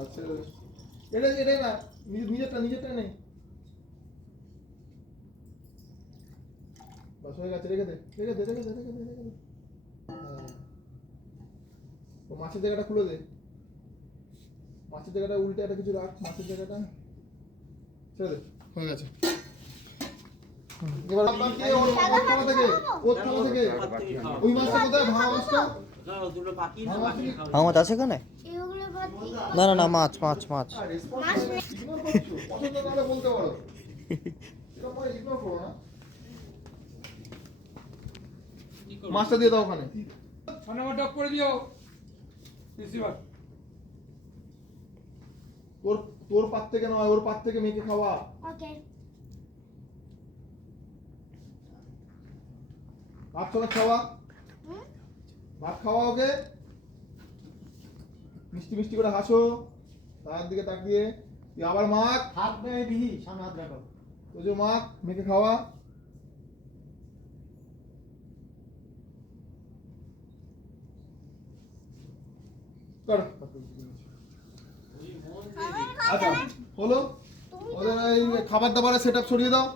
আচ্ছা এটা এটাই না নিজেরটা নিজেরটা নেই। বাস, হয়ে গেছে, রেখে দে রেখে দে, রেখে রেখে দে হ্যাঁ। মাছের জায়গাটা খুলে দে। মাছের জায়গাটা, উল্টে একটা কিছু রাখ, মাছের জায়গাটা। ছেড়ে দে। হয়ে গেছে। মাছ আছে এখানে? না না না মাছ মাছ মাছ। মাছটা দিয়ে দাও ওখানে। ডক করে দিও। তোর তোর পাত থেকে নয় ওর পাত থেকে মেয়েকে খাওয়া। ওকে ভাত খাওয়া খাওয়া? ভাত খাওয়া ওকে? মিষ্টি মিষ্টি করে হাসো। তার দিকে তাকিয়ে। তুই আবার মাখ। হাত নেই দিহি সামনে হাত রাখো। ওই যে মাখ মেখে খাওয়া। কর। আচ্ছা হলো ওদের এই খাবার দাবারের সেট আপ সরিয়ে দাও।